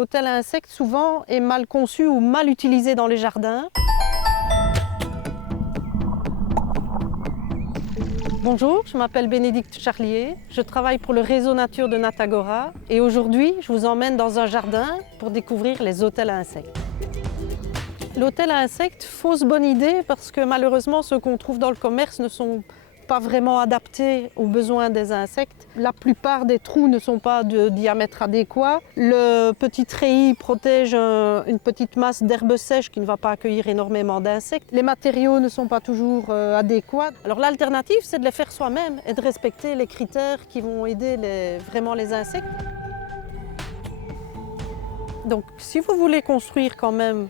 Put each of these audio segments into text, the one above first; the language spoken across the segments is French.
l'hôtel à insectes souvent est mal conçu ou mal utilisé dans les jardins. Bonjour, je m'appelle Bénédicte Charlier, je travaille pour le réseau nature de Natagora et aujourd'hui je vous emmène dans un jardin pour découvrir les hôtels à insectes. L'hôtel à insectes, fausse bonne idée parce que malheureusement ceux qu'on trouve dans le commerce ne sont pas vraiment adaptés aux besoins des insectes. La plupart des trous ne sont pas de diamètre adéquat. Le petit treillis protège une petite masse d'herbe sèche qui ne va pas accueillir énormément d'insectes. Les matériaux ne sont pas toujours adéquats. Alors l'alternative, c'est de les faire soi-même et de respecter les critères qui vont aider vraiment les insectes. Donc si vous voulez construire quand même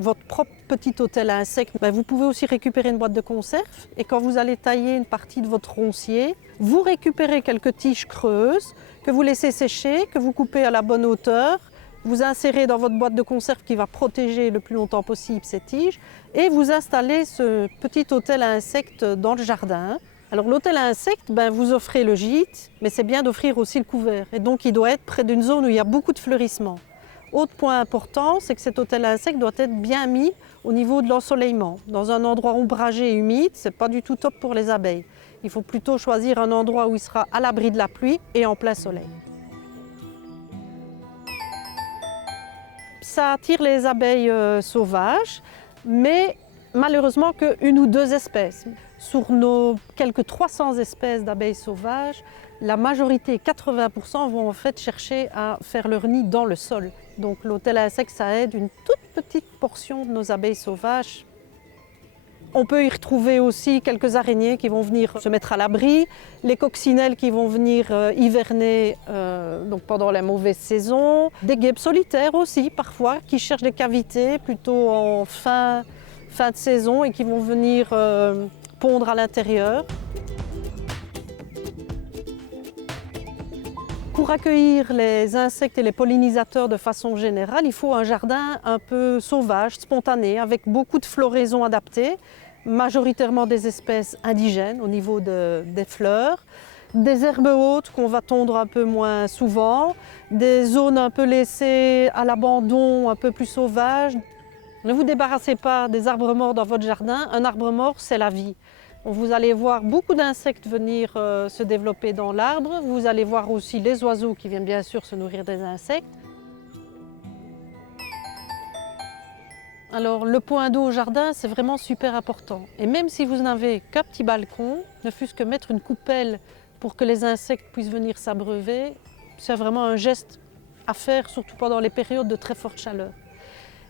votre propre petit hôtel à insectes, vous pouvez aussi récupérer une boîte de conserve et quand vous allez tailler une partie de votre roncier, vous récupérez quelques tiges creuses que vous laissez sécher, que vous coupez à la bonne hauteur, vous insérez dans votre boîte de conserve qui va protéger le plus longtemps possible ces tiges et vous installez ce petit hôtel à insectes dans le jardin. Alors l'hôtel à insectes, vous offrez le gîte, mais c'est bien d'offrir aussi le couvert et donc il doit être près d'une zone où il y a beaucoup de fleurissement. Autre point important, c'est que cet hôtel à insectes doit être bien mis au niveau de l'ensoleillement. Dans un endroit ombragé et humide, ce n'est pas du tout top pour les abeilles. Il faut plutôt choisir un endroit où il sera à l'abri de la pluie et en plein soleil. Ça attire les abeilles sauvages, mais malheureusement qu'une ou deux espèces. Sur nos quelques 300 espèces d'abeilles sauvages, la majorité, 80%, vont en fait chercher à faire leur nid dans le sol. Donc l'hôtel à insectes, ça aide une toute petite portion de nos abeilles sauvages. On peut y retrouver aussi quelques araignées qui vont venir se mettre à l'abri, les coccinelles qui vont venir hiverner donc pendant la mauvaise saison, des guêpes solitaires aussi parfois qui cherchent des cavités plutôt en fin de saison et qui vont venir pondre à l'intérieur. Pour accueillir les insectes et les pollinisateurs de façon générale, il faut un jardin un peu sauvage, spontané, avec beaucoup de floraison adaptée, majoritairement des espèces indigènes au niveau des fleurs, des herbes hautes qu'on va tondre un peu moins souvent, des zones un peu laissées à l'abandon, un peu plus sauvages. Ne vous débarrassez pas des arbres morts dans votre jardin, un arbre mort c'est la vie. Vous allez voir beaucoup d'insectes venir se développer dans l'arbre. Vous allez voir aussi les oiseaux qui viennent bien sûr se nourrir des insectes. Alors le point d'eau au jardin, c'est vraiment super important. Et même si vous n'avez qu'un petit balcon, ne fût-ce que mettre une coupelle pour que les insectes puissent venir s'abreuver, c'est vraiment un geste à faire, surtout pendant les périodes de très forte chaleur.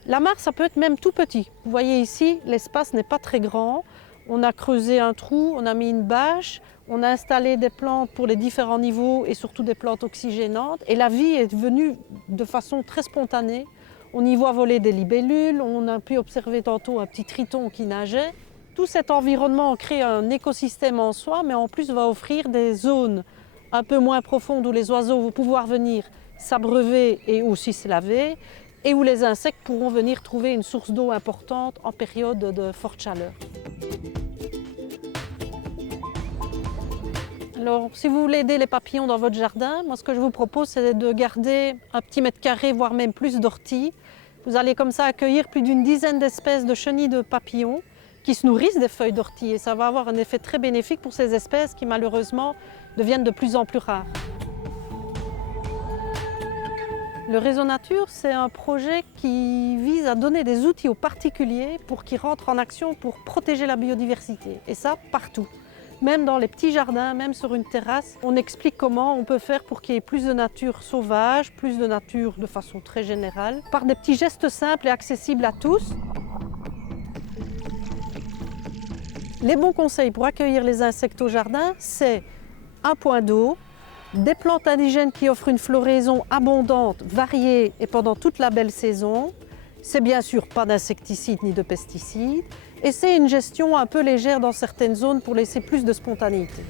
La mare, ça peut être même tout petit. Vous voyez ici, l'espace n'est pas très grand. On a creusé un trou, on a mis une bâche, on a installé des plantes pour les différents niveaux et surtout des plantes oxygénantes. Et la vie est venue de façon très spontanée. On y voit voler des libellules, on a pu observer tantôt un petit triton qui nageait. Tout cet environnement crée un écosystème en soi, mais en plus va offrir des zones un peu moins profondes où les oiseaux vont pouvoir venir s'abreuver et aussi se laver, et où les insectes pourront venir trouver une source d'eau importante en période de forte chaleur. Alors, si vous voulez aider les papillons dans votre jardin, moi ce que je vous propose c'est de garder un petit mètre carré, voire même plus d'orties. Vous allez comme ça accueillir plus d'une dizaine d'espèces de chenilles de papillons qui se nourrissent des feuilles d'ortie et ça va avoir un effet très bénéfique pour ces espèces qui malheureusement deviennent de plus en plus rares. Le Réseau Nature, c'est un projet qui vise à donner des outils aux particuliers pour qu'ils rentrent en action pour protéger la biodiversité et ça partout. Même dans les petits jardins, même sur une terrasse, on explique comment on peut faire pour qu'il y ait plus de nature sauvage, plus de nature de façon très générale, par des petits gestes simples et accessibles à tous. Les bons conseils pour accueillir les insectes au jardin, c'est un point d'eau, des plantes indigènes qui offrent une floraison abondante, variée et pendant toute la belle saison. C'est bien sûr pas d'insecticides ni de pesticides. Et c'est une gestion un peu légère dans certaines zones pour laisser plus de spontanéité.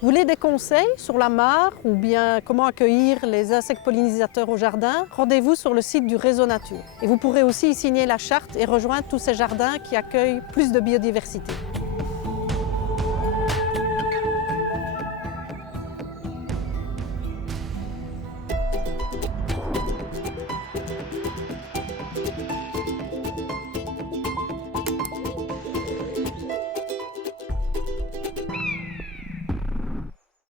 Vous voulez des conseils sur la mare ou bien comment accueillir les insectes pollinisateurs au jardin? Rendez-vous sur le site du Réseau Nature. Et vous pourrez aussi y signer la charte et rejoindre tous ces jardins qui accueillent plus de biodiversité.